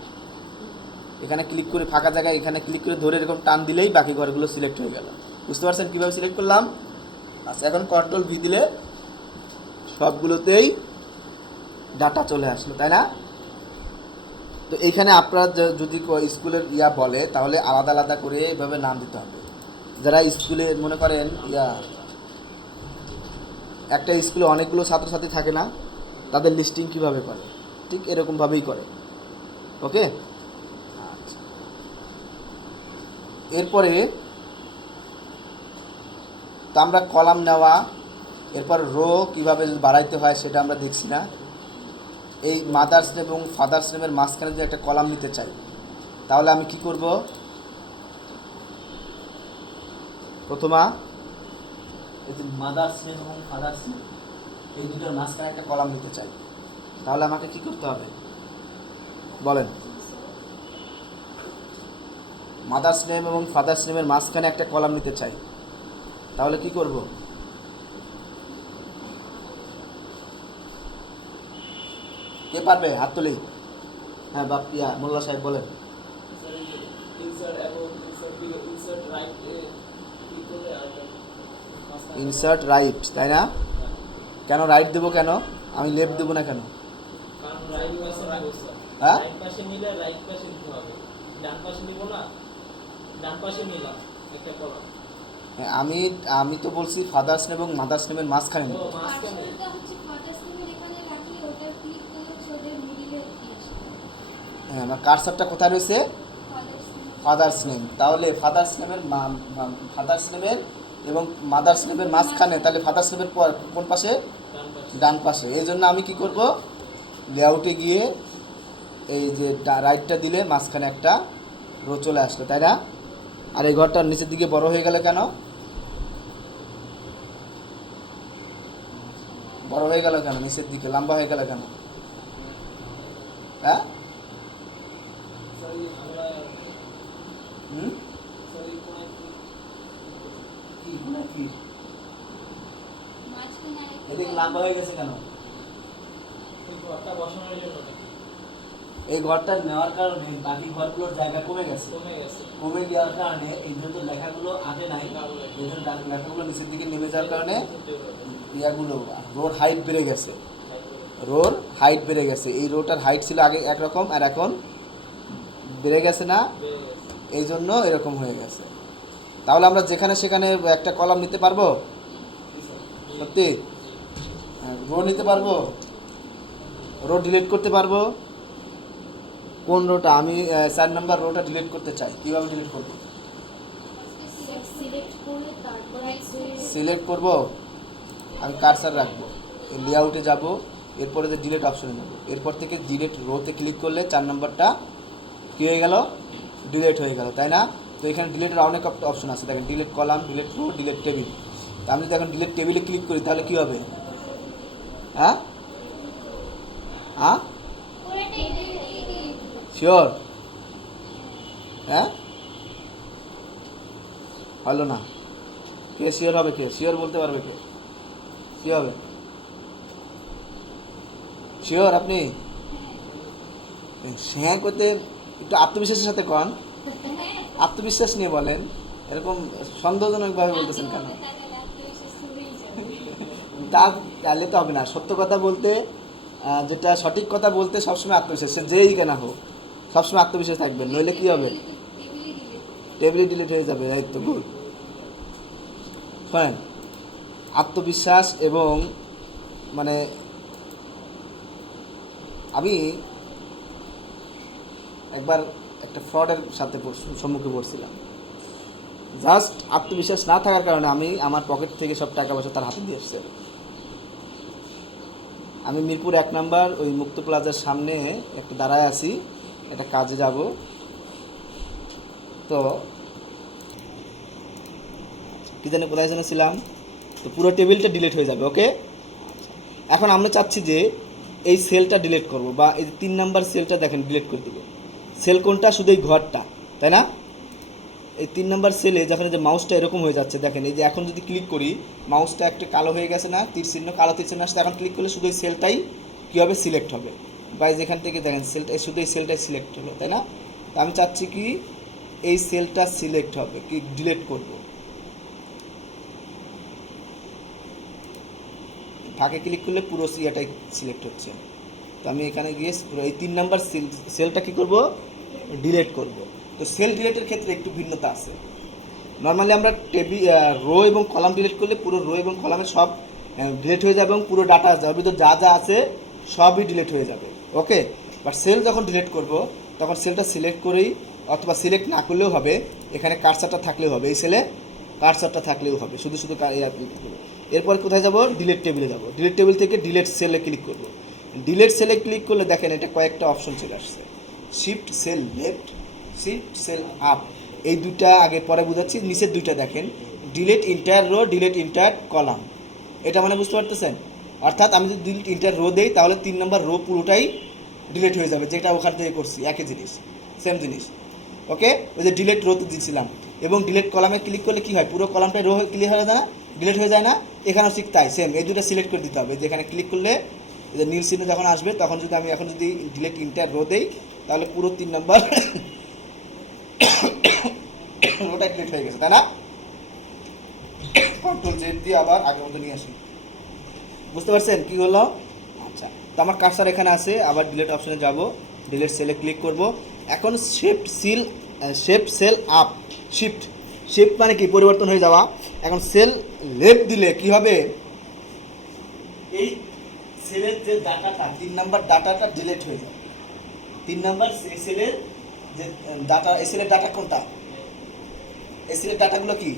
এখানে ক্লিক করে ফাঁকা জায়গায় এখানে ক্লিক করে ধরে এরকম টান দিলেই বাকি ঘরগুলো সিলেক্ট হয়ে গেল। বুঝতে পারছেন কীভাবে সিলেক্ট করলাম? আচ্ছা, এখন কন্ট্রোল-V দিলে সবগুলোতেই ডাটা চলে আসলো, তাই না? তো এইখানে আপনারা যদি স্কুলের বলে, তাহলে আলাদা আলাদা করে এভাবে নাম দিতে হবে। যারা স্কুলে মনে করেন একটা স্কুলে অনেকগুলো ছাত্রছাত্রী থাকে না, তাদের লিস্টিং কিভাবে করে, ঠিক এরকমভাবেই করে, ওকে। আচ্ছা, এরপরে তো আমরা কলাম নেওয়া, এরপর রো কিভাবে বাড়াইতে হয় সেটা আমরা দেখছি না। এই মাদার্স নেম এবং ফাদার্স নেমের মাঝখানে যদি একটা কলাম নিতে চাই, তাহলে আমি কি করব, প্রথমা এই যে মাদার্স নেম এবং ফাদার্স নেম এই দুটোর মাঝখানে একটা কলাম নিতে চাই, তাহলে আমাকে কি করতে হবে বলেন? মাদার্স নেম এবং ফাদার্স নেমের মাঝখানে একটা কলাম নিতে চাই, তাহলে কি করব? কে পারবে হাত তুলি? হ্যাঁ বাপিয়া মোল্লা সাহেব বলেন। ইনসার্ট রাইট, তাই না? কেন রাইট দেবো, কেন আমি লেফট দেবো না কেন? হ্যাঁ, আমি আমি তো বলছি ফাদার্স নেম এবং মাদার্স নেমের মাঝখানে নেব। হ্যাঁ, আমার কারসারটা কোথায় রয়েছে? Father's name. তাহলে ফাদার্স নেমের এবং মাদার্স নেমের মাঝখানে, তাহলে ফাদার্স নেমের কোন পাশে? ডান পাশে। এই জন্য আমি কি করব, লেআউটে গিয়ে এই যে রাইটটা দিলে মাঝখানে একটা রো চলে আসলো, তাই না? আর এই ঘরটার নিচের দিকে বড় হয়ে গেল কেন? বড় হয়ে গেল কেন? নিচের দিকে লম্বা হয়ে গেল কেন? হ্যাঁ, এদিকে লম্বা হয়ে গেছে কেন? এই ঘরটা নেওয়ার কারণে বাকি ঘরগুলোর জায়গা কমে গেছে। কমে যাওয়ার কারণে এই জন্য লেখাগুলো আগে নাই, এই জন্য লেখাগুলো নিচের দিকে নেমে যাওয়ার কারণে রোর হাইট বেড়ে গেছে। রোর হাইট বেড়ে গেছে। এই রোটার হাইট ছিল আগে একরকম, আর এখন বেড়ে গেছে না, এই জন্য এরকম হয়ে গেছে। তাহলে আমরা যেখানে সেখানে একটা কলাম নিতে পারবো? সত্যি? রো নিতে পারবো? রো ডিলিট করতে পারবো? কোন রোটা? আমি 4 নম্বর রোটা ডিলিট করতে চাই, কীভাবে ডিলিট করব? সিলেক্ট করব, আমি কারসার রাখবো, লেআউটে যাব, এরপরে যে ডিলিট অপশনে যাব, এরপর থেকে ডিলিট রোতে ক্লিক করলে 4 নম্বরটা কী হয়ে গেল? ডিলিট হয়ে গেল, তাই না? তো এখানে ডিলিটের অনেক অপশন আছে, দেখেন delete column, delete row, delete table. তো আমি যদি এখন ডিলিট টেবিলে ক্লিক করি তাহলে কী হবে? হ্যাঁ হ্যাঁ, শিওর? হ্যাঁ, হলো না? কে শিওর হবে? কে শিওর বলতে পারবে? কে কি হবে শিওর? আপনি হ্যাঁ করতে একটু আত্মবিশ্বাসের সাথে কন, আত্মবিশ্বাস নিয়ে বলেন, এরকম সন্দেহজনকভাবে বলতেছেন কেন? তা তাহলে তো হবে না। সত্য কথা বলতে, যেটা সঠিক কথা বলতে সবসময় আত্মবিশ্বাস, সে যেই কেনা হোক সবসময় আত্মবিশ্বাস থাকবে, নইলে কি হবে? টেবিলে ডিলিট হয়ে যাবে। এই তো গুড। শোনেন, আত্মবিশ্বাস এবং মানে আমি একবার একটা ফ্রডের সাথে সম্মুখে পড়ছিলাম। জাস্ট আত্মবিশ্বাস না থাকার কারণে আমি আমার পকেট থেকে সব টাকা পয়সা তার হাতে দিয়ে এসছে। আমি মিরপুর 1 নাম্বার ওই মুক্ত প্লাজার সামনে একটা দাঁড়ায় আছি, একটা কাজে যাব। তো কি জানি কোথায় যেন ছিলাম, তো পুরো টেবিলটা ডিলিট হয়ে যাবে। ওকে, এখন আমরা চাচ্ছি যে এই সেলটা ডিলিট করব, বা এই 3 নাম্বার সেলটা দেখেন ডিলিট করে দেবো। সেল কোনটা? শুধু এই ঘরটা, তাই না? এই 3 নাম্বার সেলে যখন যে মাউসটা এরকম হয়ে যাচ্ছে, দেখেন এই যে এখন যদি ক্লিক করি, মাউসটা একটু কালো হয়ে গেছে না, তীর চিহ্ন, কালো তীর চিহ্ন আসছে। এখন ক্লিক করলে শুধু এই সেলটাই কী হবে? সিলেক্ট হবে। বা যেখান থেকে দেখেন সেলটা, শুধু এই সেলটাই সিলেক্ট হলো, তাই না? তো আমি চাচ্ছি কি এই সেলটা সিলেক্ট হবে, কি ডিলিট করব। ফাঁকে ক্লিক করলে পুরো ইয়েটাই সিলেক্ট হচ্ছে। তো আমি এখানে গিয়ে পুরো এই 3 নাম্বার সেলটা কী করব? ডিলিট করব। তো সেল ডিলিটের ক্ষেত্রে একটু ভিন্নতা আছে। নর্মালি আমরা রো এবং কলাম ডিলিট করলে পুরো রো এবং কলামের সব ডিলিট হয়ে যাবে এবং পুরো ডাটা যাবে, তো যা যা আছে সবই ডিলিট হয়ে যাবে। ওকে, বাট সেল যখন ডিলিট করব তখন সেলটা সিলেক্ট করেই, অথবা সিলেক্ট না করলেও হবে, এখানে কার্সারটা থাকলেও হবে, এই সেলে কার্সারটা থাকলেও হবে, শুধু শুধু এরপর কোথায় যাব? ডিলিট টেবিলে যাব। ডিলিট টেবিল থেকে ডিলিট সেলে ক্লিক করব। ডিলিট সেলে ক্লিক করলে দেখেন এটা কয়েকটা অপশন চলে আসছে, shift cell left, shift cell up. এই দুইটা আগে পরে বুঝাচ্ছি। নিচের দুইটা দেখেন, delete entire row, delete entire column. এটা মানে বুঝতে পারতেছেন? অর্থাৎ আমি যদি ডিলিট ইন্টায়ার রো দেই তাহলে 3 নাম্বার রো পুরোটাই ডিলিট হয়ে যাবে, যেটা ওখান থেকে করছি একই জিনিস, সেম জিনিস। ওকে, ওই যে ডিলিট রোতে দিয়েছিলাম। এবং ডিলিট কলামে ক্লিক করলে কী হয়? পুরো কলামটাই রো ক্লিয়ার হয়ে যায় না, ডিলিট হয়ে যায় না? এখানেও ঠিক তাই, সেম। এই দুটো সিলেক্ট করে দিতে হবে। যেখানে ক্লিক করলে যে নীল চিহ্ন যখন আসবে তখন যদি আমি এখন যদি ডিলিট ইন্টায়ার রো দেই তাহলে পুরো 3 নাম্বার ওটা ডিলিট হয়ে গেছে, তাই না? কন্ট্রোল জেড দিয়ে আবার আগের মতো নিয়ে আসি। বুঝতে পারছেন কি হলো? আচ্ছা, তো আমার কার্সার এখানে আছে, আবার ডিলিট অপশনে যাব, ডিলিট সেলে ক্লিক করব। এখন shift cell up, shift shift মানে কি? পরিবর্তন হয়ে যাওয়া। এখন সেল লেফট দিলে কি হবে? এই সেলের যে ডাটাটা, 3 নাম্বার ডাটাটা ডিলিট হয়ে যাবে। 3 নাম্বার সেলের যে ডাটা, এই সেলের ডাটা কোনটা? এই সেলের ডাটাগুলো কি?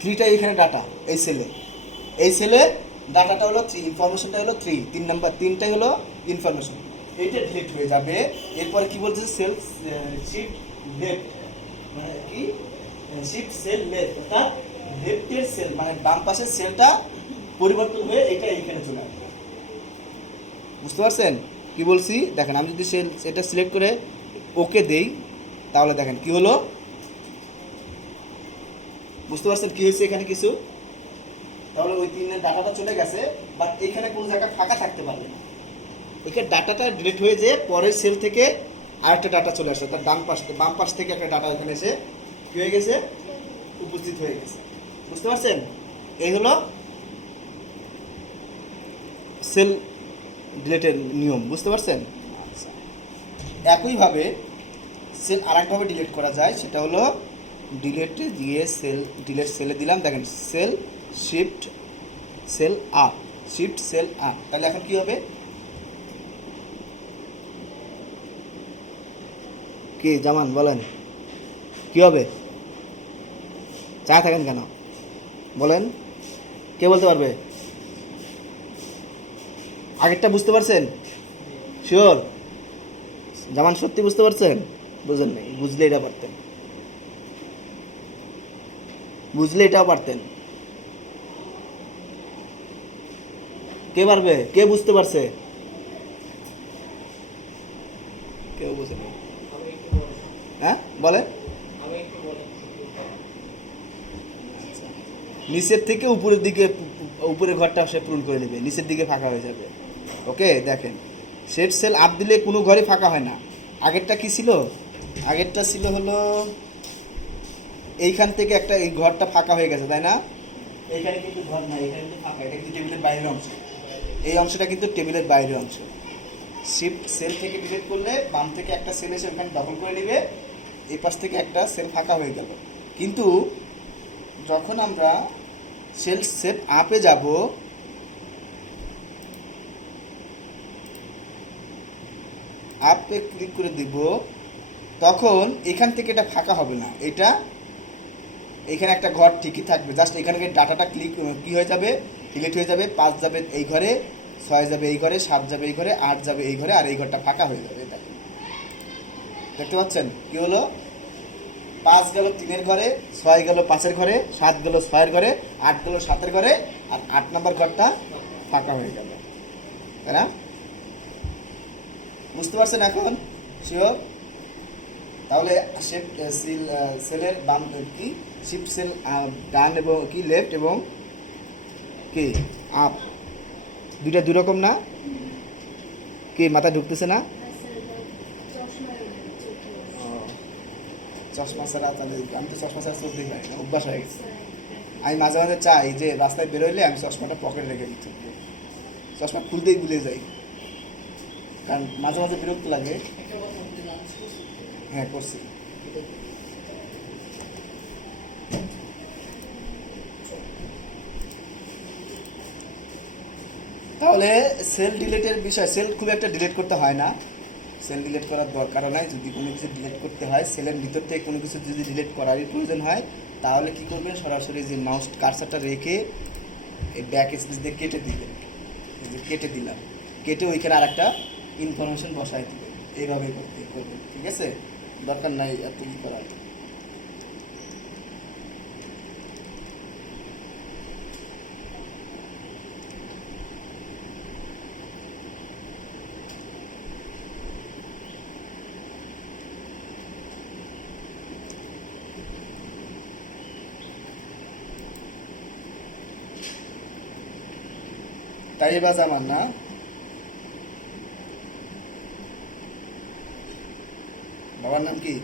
3টাই এখানে ডাটা। এই সেলে ডাটাটা হলো 3, ইনফরমেশনটা হলো 3 নাম্বার 3টাই হলো ইনফরমেশন। এইটা ডিলিট হয়ে যাবে। এরপরে কি বলছে? সেল শিফট লেফট, মানে কি? শিফট সেল লেফট, অর্থাৎ লেফটের সেল মানে বাম পাশের সেলটা পরিবর্তন হয়ে এটা এইখানে চলে আসবে। বুঝতে পারছেন কি বলছি? দেখেন আমি যদি এটা সিলেক্ট করে ওকে দেই তাহলে দেখেন কি হলো। বুঝতে পারছেন কি হয়েছে এখানে কিছু? তাহলে ওই 3 ডাটাটা চলে গেছে, বাট এখানে কোন জায়গা ফাঁকা থাকতে পারবে না। এখানে ডাটাটা ডিলিট হয়ে যে পরের সেল থেকে আরেকটা ডাটা চলে আসে, তার বাম পাশ থেকে একটা ডাটা এখানে এসে কি হয়ে গেছে? উপস্থিত হয়ে গেছে। বুঝতে পারছেন? এই হলো সেল ডিলিটের নিয়ম। বুঝতে পারছেন? আচ্ছা, একইভাবে সেল আরেকভাবে ডিলিট করা যায়, সেটা হলো ডিলিটে দিয়ে ডিলিট সেলে দিলাম, দেখেন cell shift cell up, shift cell up. তাহলে এখন কি হবে? কি জামান বলেন কি হবে? চায় থাকেন কেন বলেন? কে বলতে পারবে? আগেরটা বুঝতে পারছেন? শিওর? জামান সত্যি বুঝতে পারছেন? বুঝেন নাই? বুঝলে এটা পারতেন, বুঝলে এটাও পারতেন। কে পারবে? কে বুঝতে পারছে? কেউ বুঝে না। হ্যাঁ বলে, নিচের থেকে উপরের দিকে, উপরের ঘরটা সে পূরণ করে নেবে, নিচের দিকে ফাঁকা হয়ে যাবে। ওকে, দেখেন শেড সেল আপ দিলে কোনো ঘরে ফাঁকা হয় না। আগেরটা কি ছিল? আগেরটা ছিল হলো এইখান থেকে একটা, এই ঘরটা ফাঁকা হয়ে গেছে, তাই না? এইখানে কিন্তু ঘর নাই, এখানে কিন্তু ফাঁকা, এটা কিন্তু টেবিলের বাইরের অংশ। এই অংশটা কিন্তু টেবিলের বাইরের অংশ। শিফট সেল থেকে ডিলিট করলে বাম থেকে একটা সেল এসে ওখানে ডবল করে নেবে, এই পাশ থেকে একটা সেল ফাঁকা হয়ে গেল। কিন্তু যখন আমরা সেল সেট আপে যাব, আপে ক্লিক করে দিব, তখন এখান থেকে এটা ফাঁকা হবে না, এটা এখানে একটা ঘর ঠিকই থাকবে, জাস্ট এখানে ডাটাটা ক্লিক কি হয়ে যাবে, ডিলিট হয়ে যাবে। 5 যাবে এই ঘরে, 6 যাবে এই ঘরে, 7 যাবে এই ঘরে, 8 যাবে এই ঘরে, আর এই ঘরটা ফাঁকা হয়ে যাবে। দেখতে পাচ্ছেন কি হলো? 5 গেল 3-এর ঘরে, 6 গেল 5-এর ঘরে, 7 গেল 6-এর ঘরে, 8 গেল 7-এর ঘরে, আর 8 নম্বর ঘরটা ফাঁকা হয়ে গেল, তাই না? বুঝতে পারছেন এখন? শিওর? তাহলে সেলের বাম কি, শিফট সেল ডান এবং কি লেফট এবং কি আপ, দুইটা দুই রকম না? কি মাথায় ঢুকতেছে না? চশমা ছাড়া তাহলে আমি তো চশমা ছাড়া চলতেই পারি না, অভ্যাস হয়ে গেছে। আমি মাঝে মাঝে চাই যে রাস্তায় বেরোইলে আমি চশমাটা পকেটে রেখে দিচ্ছি, চশমা খুলতেই ভুলে যাই, কারণ মাঝে মাঝে বিরক্ত লাগে। হ্যাঁ করছি। তাহলে সেল ডিলিটের বিষয়, সেল খুব একটা ডিলিট করতে হয় না, সেল ডিলিট করার দরকারও নাই। যদি কোনো কিছু ডিলিট করতে হয়, সেলের ভিতর থেকে কোনো কিছু যদি ডিলিট করারই প্রয়োজন হয়, তাহলে কী করবেন, সরাসরি যে মাউস কার্সারটা রেখে এই ব্যাক স্পেস দিয়ে কেটে দিবেন, এই যে কেটে দিলাম, কেটে ওইখানে আর একটা ইনফরমেশন বসাই দিবেন, এইভাবে করবেন, ঠিক আছে? দরকার নাই এত ই করার। তাই বাজ আমার না, বাবার নাম কি?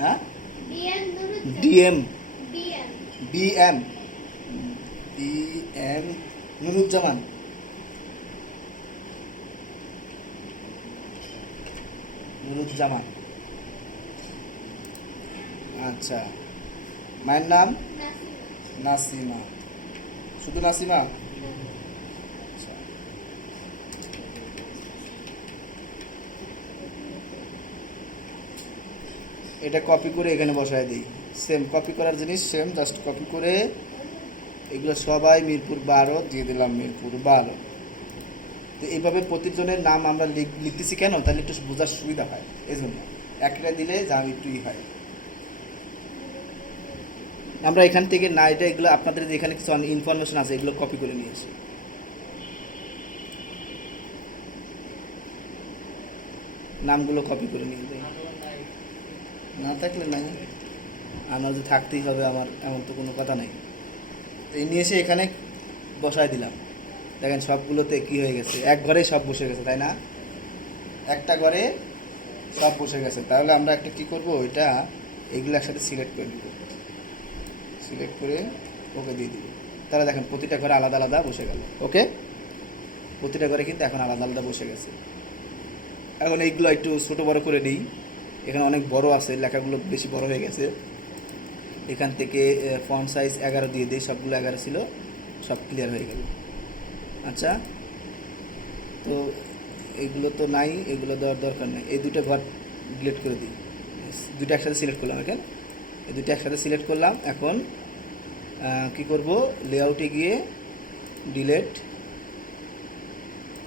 হ্যাঁ, DM BM BM Nuruzzaman. Nuruzzaman, আচ্ছা। মায়ের নাম? নাসিমা। শুধু নাসিমা? আচ্ছা। এটা কপি করে এখানে বসায় দিই, সেম কপি করার জিনিস সেম, জাস্ট কপি করে এগুলো সবাই মিরপুর 12 দিয়ে দিলাম, মিরপুর 12। তো এইভাবে প্রতিজনের নাম আমরা লিখতেছি কেন, তাহলে একটু বোঝার সুবিধা হয়, এই জন্য একটা দিলে যা একটু ই হয়। আমরা এখান থেকে না, এটা এগুলো আপনাদের যে এখানে কিছু ইনফরমেশন আছে এগুলো কপি করে নিয়ে আসি, নামগুলো কপি করে নিয়ে যাই, না থাকলে নাই, আমার যে থাকতেই হবে আমার এমন তো কোনো কথা নেই। এই নিয়ে এসে এখানে বসায় দিলাম, দেখেন সবগুলোতে কি হয়ে গেছে, এক ঘরে সব বসে গেছে, তাই না? একটা ঘরে সব বসে গেছে। তাহলে আমরা একটা কি করব, এটা এগুলো একসাথে সিলেক্ট করে দিব, সিলেক্ট করে ওকে দিয়ে দিব, তাহলে দেখেন প্রতিটা ঘরে আলাদা আলাদা বসে গেল। ওকে, প্রতিটা ঘরে কিন্তু এখন আলাদা আলাদা বসে গেছে। এখন এইগুলো একটু ছোটো বড়ো করে নিই, এখানে অনেক বড় আছে, লেখাগুলো বেশি বড় হয়ে গেছে। এখান থেকে ফন্ট সাইজ 11 দিয়ে দিই, সবগুলো 11 ছিল, সব ক্লিয়ার হয়ে গেল। আচ্ছা, তো এগুলো তো নাই, এগুলো দেওয়ার দরকার নেই, এই দুটো ঘর ডিলিট করে দিই, দুটো একসাথে সিলেক্ট করলাম। এখন এই দুটো একসাথে সিলেক্ট করলাম। এখন কি করব, লেআউটে গিয়ে ডিলিট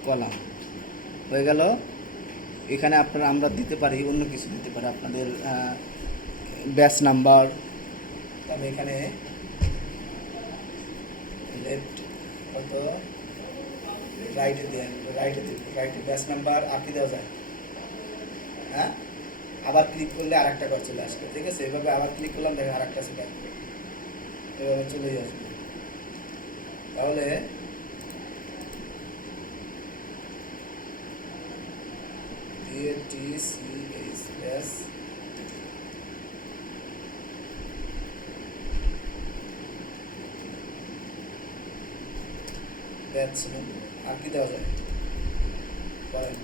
কলাম হয়ে গেল। এখানে আমরা দিতে পারি অন্য কিছু, দিতে পারি আপনাদের ব্যাচ নাম্বার, তবে এখানে লেফট কত, রাইটে দেন, রাইটে ব্যাচ নাম্বার আর কি দেওয়া যায়, হ্যাঁ, আবার ক্লিক করলে আর একটা ঘর চলে আসবে, ঠিক আছে? এভাবে আবার ক্লিক করলাম, দেখেন আর একটা সেটা এভাবে চলেই আসবে। তাহলে DATCH ব্যাচ আর কি দেওয়া যায় বলেন?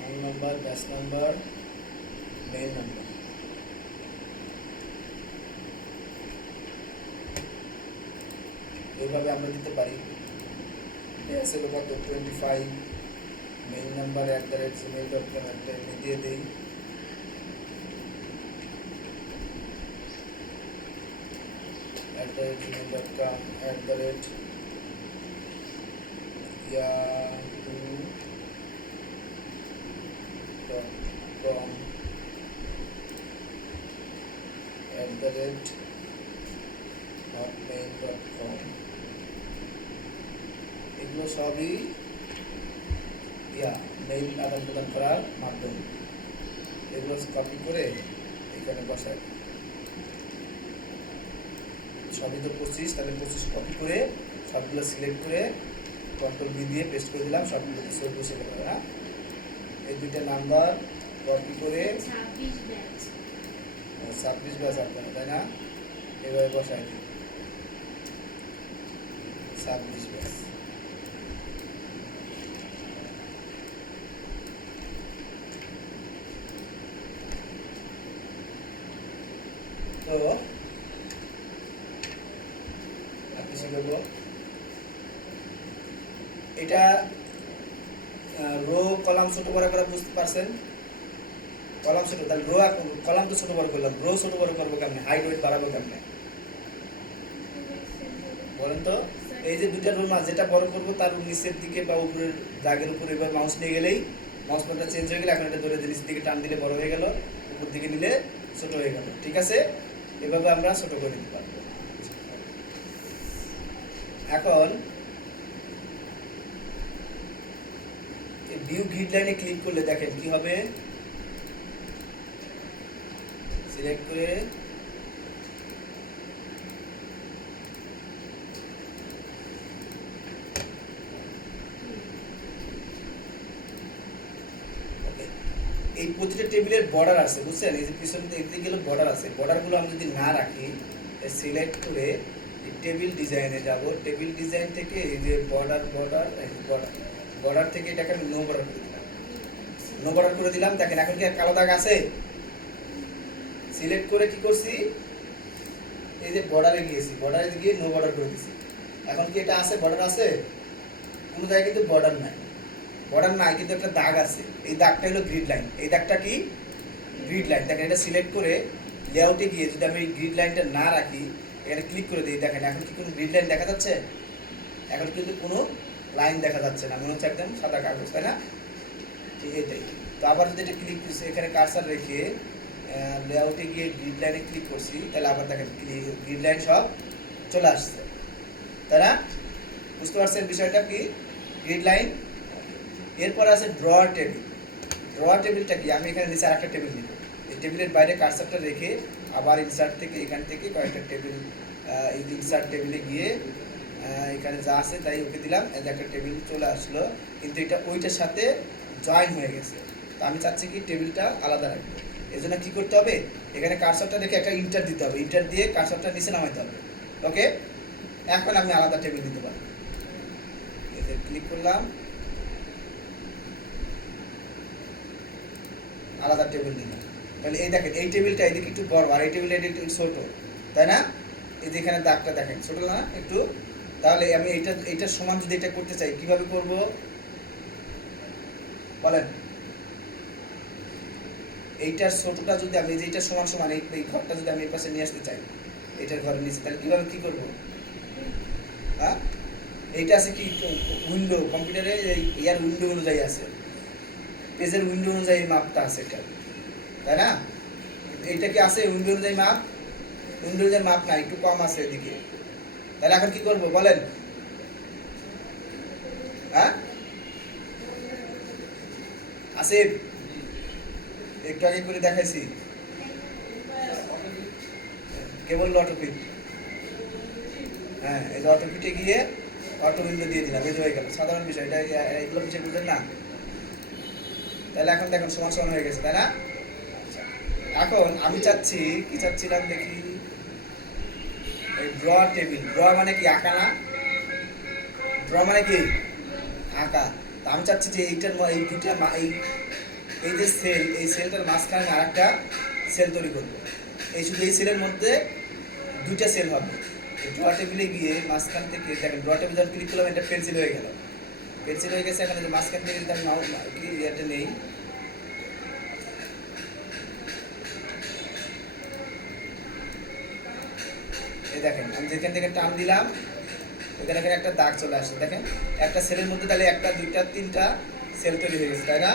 Roll number, batch number, mail number. এইভাবে আমরা দিতে পারি। ব্যাচ হলো কত 25, মেইল নাম্বার @gmail.com একটা এমনি দিয়ে দিই। @gmail.com yahoo.com @hotmail.com। এগুলো সবই মেইল আদান প্রদান করার মাধ্যম। এগুলো কপি করে এখানে বসাই। সবই তো 25, তাহলে 25 কপি করে সবগুলো সিলেক্ট করে কন্ট্রোল বি দিয়ে পেস্ট করে দিলাম, সবগুলো সেভ বসে গেল। হ্যাঁ, এই দুইটা নাম্বার কপি করে 26 ব্যাচ আপনারা, তাই না? এভাবে বসাই দিই 26 ব্যাচ। তো কিছু দেবো, এটা রো কলাম ছোট বড় করে বুঝতে পারছেন? কলাম ছোট, তাহলে রো কলাম তো ছোট বড় করলাম, রো ছোট বড় করবো কেমনে, হাইট ওয়েট বাড়াবো কেমনে বলেন তো? এই যে দুইটা রো মাছ যেটা বড় করবো তার নিচের দিকে বা উপরের দাগের উপরে এবার মাউস নিয়ে গেলেই মাউস পয়েন্টার চেঞ্জ হয়ে গেলে, এখন এটা ধরে নিচের দিকে টান দিলে বড় হয়ে গেল, উপর দিকে নিলে ছোট হয়ে গেল। ঠিক আছে, এভাবে আমরা ছোট করে দিতে পারবো। এখন ভিউ গ্রিড লাইনে ক্লিক করলে দেখেন কি হবে, সিলেক্ট করে এই প্রতিটা টেবিলের বর্ডার আছে, বুঝছেন? এই যে পিছন দিকে গেলে বর্ডার আছে, বর্ডারগুলো আমি যদি না রাখি, সিলেক্ট করে টেবিল ডিজাইনে যাব, টেবিল ডিজাইন থেকে এই যে বর্ডার থেকে এটাকে আমি নো বর্ডার করে দিলাম, নো বর্ডার করে দিলাম। দেখেন এখন কি কালো দাগ আছে? সিলেক্ট করে কি করছি, এই যে বর্ডারে গিয়েছি, বর্ডারে গিয়ে নো বর্ডার করে দিছি। এখন কি এটা আছে? বর্ডার আছে? কোনো জায়গায় কিন্তু বর্ডার নাই, বর্ডার নাই কিন্তু একটা দাগ আছে, এই দাগটা হলো গ্রিড লাইন। এই দাগটা কি? Grid line. দেখেন এটা সিলেক্ট করে লেআউটে গিয়ে যদি আমি গ্রিড লাইনটা না রাখি, এখানে ক্লিক করে দিই, দেখেন এখন কি কোনো গ্রিড লাইন দেখা যাচ্ছে? এখন কিন্তু কোনো লাইন দেখা যাচ্ছে না, মনে হচ্ছে একদম সাদা কাগজ, তাই না? ঠিক এটাই। তো আবার যদি এটা ক্লিক করছি, এখানে কার্সার রেখে লেআউটে গিয়ে গ্রিড লাইনে ক্লিক করছি, তাহলে আবার দেখেন গ্রিড লাইন সব চলে আসছে, তাই না? বুঝতে পারছেন বিষয়টা কি? Grid line. এরপর আছে ড্রয়ার টেবিল। ড্রয়ার টেবিলটা কি? আমি এখানে নিচে আরেকটা টেবিল নিব, এই টেবিলের বাইরে কার্সারটা রেখে আবার ইনসার্ট থেকে এখান থেকে কয়েকটা টেবিল, এই ইনসার্ট টেবিলে গিয়ে এখানে যা আছে তাই ওকে দিলাম, এই একটা টেবিল চলে আসলো, কিন্তু এটা ওইটার সাথে জয়েন হয়ে গেছে। তো আমি চাচ্ছি কি টেবিলটা আলাদা রাখবো, এই জন্য কী করতে হবে, এখানে কার্সারটা রেখে একটা ইন্টার দিতে হবে, ইন্টার দিয়ে কার্সারটা নিচে নামাইতে হবে। ওকে, এখন আমি আলাদা টেবিল দিতে পারবো। এতে ক্লিক করলাম, আলাদা টেবিল নিলাম। তাহলে এই দেখেন এই টেবিলটা এদিকে একটু বড় আর এই টেবিলটা একটু ছোট, তাই না? এই যে এখানে দাগটা দেখেন ছোট না একটু, তাহলে আমি এইটার সমান যদি এটা করতে চাই কিভাবে করব বলেন? এইটার ছোটটা যদি আমি এইটার সমান সমান এই ঘরটা যদি আমি এই পাশে নিয়ে আসতে চাই, এইটার ঘরের নিচে, তাহলে কিভাবে কি করব? হ্যাঁ, এইটা আছে কি উইন্ডো, কম্পিউটারে ইয়ার উইন্ডো অনুযায়ী আছে, পেজের উইন্ডো অনুযায়ী মাপটা আছে এটা, তাই না? এইটা কি আছে উইন্ডো অনুযায়ী মাপ? উইন্ডো অনুযায়ী মাপ না, একটু কম আছে এদিকে। তাহলে এখন কি করব বলেন? হ্যাঁ, আসিফ একটু আগে করে দেখাইছি কেবল অটোফিট। হ্যাঁ, এই যে অটোফিটে গিয়ে অটো উইন্ডো দিয়ে দিলাম, এই যে হয়ে গেল। সাধারণ বিষয়, এটা এগুলো বিষয় বুঝলেন না? তাহলে এখন দেখুন সমান সমান হয়ে গেছে, তাই না? এখন আমি চাচ্ছি, কি চাচ্ছিলাম দেখি, এই ড্র টেবিল। ড্র মানে কি? আঁকা না? ড্র মানে কি? আঁকা। তো আমি চাচ্ছি যে এইটার এই দুইটা এই যে সেল, এই সেলটার মাঝখানে আরেকটা সেল তৈরি করবো। এই শুধু এই সেলের মধ্যে দুইটা সেল হবে। ড্র টেবিলে গিয়ে মাঝখান থেকে দেখেন, ড্র টেবিল যখন ক্লিক করলাম এটা পেন্সিল হয়ে গেল, পেন্সিল হয়ে গেছে। এখানে যে মাঝখান থেকে যদি আমি কি এটা নেই, এই দেখেন আমি যেখান থেকে টান দিলাম ওখানে একটা দাগ চলে আসছে। দেখেন একটা সেলের মধ্যে তাহলে একটা, দুইটা, তিনটা সেল তৈরি হয়ে গেছে, তাই না?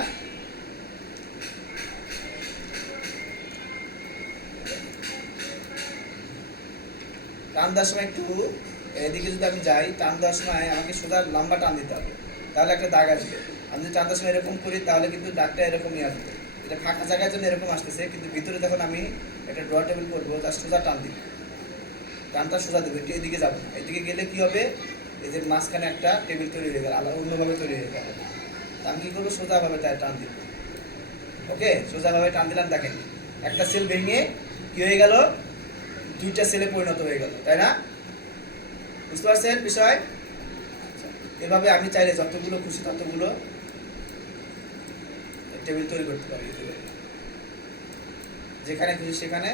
টান দেওয়ার সময় একটু এদিকে যদি আমি যাই, টান দেওয়ার সময় আমাকে সোজা লম্বা টান দিতে হবে, তাহলে একটা দাগ আসবে। আমি যদি টান দেওয়ার সময় এরকম করি তাহলে কিন্তু দাগটা এরকমই আসবে। এটা ফাঁকা জায়গার জন্য এরকম আসতেছে, কিন্তু ভিতরে যখন আমি একটা ড্র টেবিল করবো তার সোজা টান দিব, টানটা সোজা দেবো, একটু এদিকে যাবো। এদিকে গেলে কি হবে, এই যে মাঝখানে একটা টেবিল তৈরি হয়ে গেল, আলাদা অন্যভাবে তৈরি হয়ে গেল। তা আমি কী করবো, সোজাভাবে তাই টান দিব। ওকে, সোজাভাবে টান দিলাম, দেখেন একটা সেল ভেঙে কি হয়ে গেল, দুইটা সেলে পরিণত হয়ে গেল, তাই না? বুঝতে পারছেন বিষয়? এভাবে আমি চাইলে যতগুলো খুশি ততগুলো টেবিল তৈরি করতে পারি, যেখানে খুশি সেখানে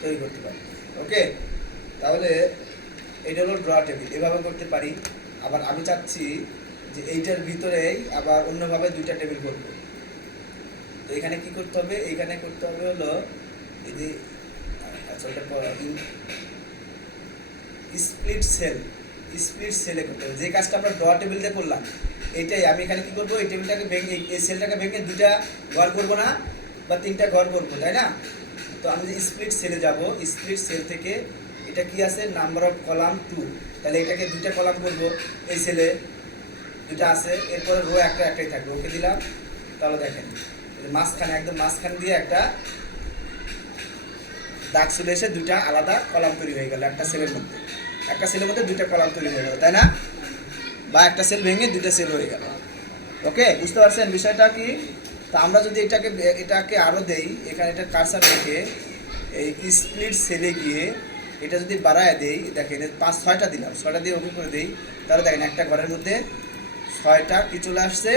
তৈরি করতে পারি। ওকে, তাহলে এটা হলো ড্র টেবিল, এভাবে করতে পারি। আবার আমি চাচ্ছি যে এইটার ভিতরেই আবার অন্যভাবে দুইটা টেবিল করবো। তো এখানে কি করতে হবে, এইখানে করতে হবে হলো এই যে, আচ্ছা এটা স্প্লিট সেল, স্প্লিট সেলে করতে হবে। যে কাজটা আমরা ড্র টেবিলটা করলাম এইটাই আমি এখানে কি করবো, এই টেবিলটাকে ভেঙে, এই সেলটাকে ভেঙে দুইটা ঘর করবো না, বা তিনটা ঘর করবো, তাই না? তো আমি যে স্প্লিট সেলে যাব, স্প্লিট সেল থেকে এটা কি আছে, নাম্বার অফ কলাম 2, তাহলে এটাকে দুইটা কলাম করবো, এই সেলে দুইটা আছে, এরপরে রো একটাই থাকবে। ওকে দিলাম, তাহলে দেখেন মাঝখানে, একদম মাঝখান দিয়ে একটা দাগ চলে এসে দুইটা আলাদা কলাম তৈরি হয়ে গেল। একটা সেলের মধ্যে দুইটা কলাম তৈরি হয়ে গেল, তাই না? বা একটা সেল ভেঙে দুইটা সেল হয়ে গেল। ওকে, বুঝতে পারছেন বিষয়টা কি? তা আমরা যদি এটাকে আরও দেই, এখানে এটা কারসার রেখে এই স্প্লিট সেলে গিয়ে এটা যদি বাড়ায় দেই, দেখেন 5-6টা দিলাম, 6টা দিয়ে ওকে করে দেই, তাহলে দেখেন একটা ঘরের মধ্যে 6টা কি চলে আসছে,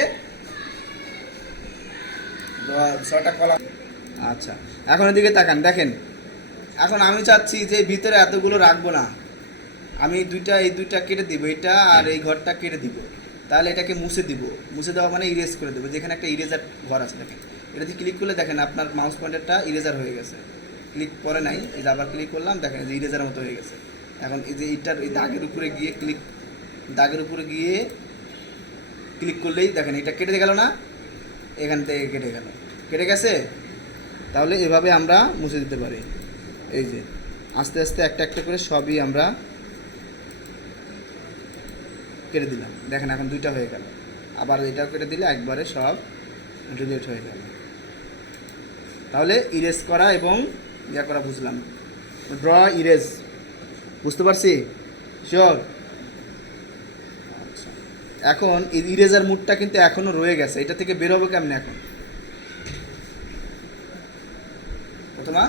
6টা কলাম। আচ্ছা, এখন এদিকে তাকান, দেখেন এখন আমি চাচ্ছি যে ভিতরে এতগুলো রাখবো না, আমি এই দুইটা কেটে দিব, এটা আর এই ঘরটা কেটে দিব। তাহলে এটাকে মুছে দিব, মুছে দেওয়া মানে ইরেজ করে দেবো। যেখানে একটা ইরেজার ঘর আছে, দেখেন এটা দিয়ে ক্লিক করলে দেখেন আপনার মাউস পয়েন্টারটা ইরেজার হয়ে গেছে, ক্লিক করে নাই, এই যে আবার ক্লিক করলাম, দেখেন যে ইরেজারের মতো হয়ে গেছে। এখন এই যে এইটার এই দাগের উপরে গিয়ে ক্লিক করলেই দেখেন এটা কেটে গেল না, এখান থেকে কেটে গেছে। তাহলে এভাবে আমরা মুছে দিতে পারি। এই যে আস্তে আস্তে একটা করে সবই আমরা কেটে দিলাম, দেখেন এখন দুইটা হয়ে গেল। আবার এটাও কেটে দিলে একবারে সব ডিলিট হয়ে গেল। তাহলে ইরেজ করা এবং ইয়া করা বুঝলাম, ড্র ইরেজ, বুঝতে পারছি? শিওর? আচ্ছা, এখন এই ইরেজার মুডটা কিন্তু এখনও রয়ে গেছে, এটা থেকে বের হবে কেমনে? এখন প্রথমা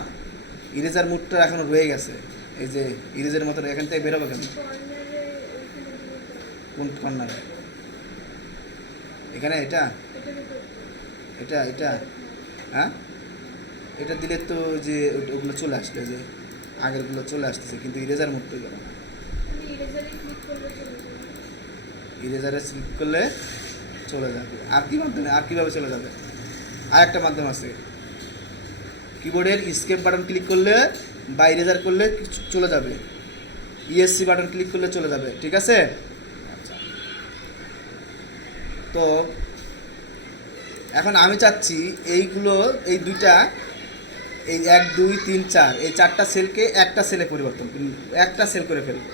ইরেজার মুডটা এখনও রয়ে গেছে, এই যে ইরেজের মতো, এখান থেকে বের হবে কেমন? কোন কর্নারে? এখানে এটা হ্যাঁ, এটা দিলে তো যে ওগুলো চলে আসবে, যে আগেরগুলো চলে আসতেছে, কিন্তু ইরেজার মুক্ত গেল না। ইরেজারে ক্লিক করলে চলে যাবে। আর কি মাধ্যমে, আর কীভাবে চলে যাবে? আর একটা মাধ্যম আছে, কিবোর্ডের স্কেপ বাটন ক্লিক করলে বা ইরেজার করলে চলে যাবে, ইএসসি বাটন ক্লিক করলে চলে যাবে, ঠিক আছে? আচ্ছা, তো এখন আমি চাচ্ছি এইগুলো, এই দুইটা, এই 1 2 3 4, এই 4টা সেলকে একটা সেলে পরিবর্তন, একটা সেল করে ফেলবো।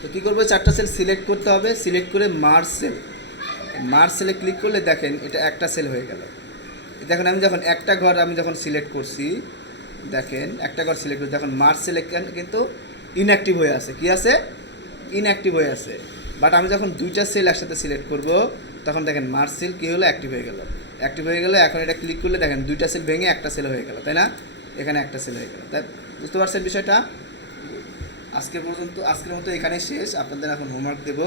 তো কী করবো, 4টা সেল সিলেক্ট করতে হবে, সিলেক্ট করে মার্জ সেলে ক্লিক করলে দেখেন এটা একটা সেল হয়ে গেল। দেখুন আমি যখন একটা ঘর আমি যখন সিলেক্ট করছি, দেখেন একটা ঘর সিলেক্ট করছি, দেখুন মার্চ সিলেকশন কিন্তু ইনঅ্যাক্টিভ হয়ে আছে। কি আছে? ইনঅ্যাক্টিভ হয়ে আছে। বাট আমি যখন দুইটা সেল একসাথে সিলেক্ট করব, তখন দেখেন মার্চ সেল কী হলো? অ্যাক্টিভ হয়ে গেল। অ্যাক্টিভ হয়ে গেলে এখন এটা ক্লিক করলে দেখেন দুইটা সেল ভেঙে একটা সেল হয়ে গেল, তাই না? এখানে একটা সেল হয়ে গেল। তাই বুঝতে পারছেন বিষয়টা? আজকের মতো এখানেই শেষ। আপনাদের এখন হোমওয়ার্ক দেব।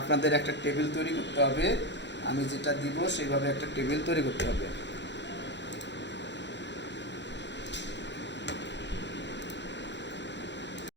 আপনাদের একটা টেবিল তৈরি করতে হবে। আমি যেটা দিব সেইভাবে একটা টেবিল তৈরি করতে হবে।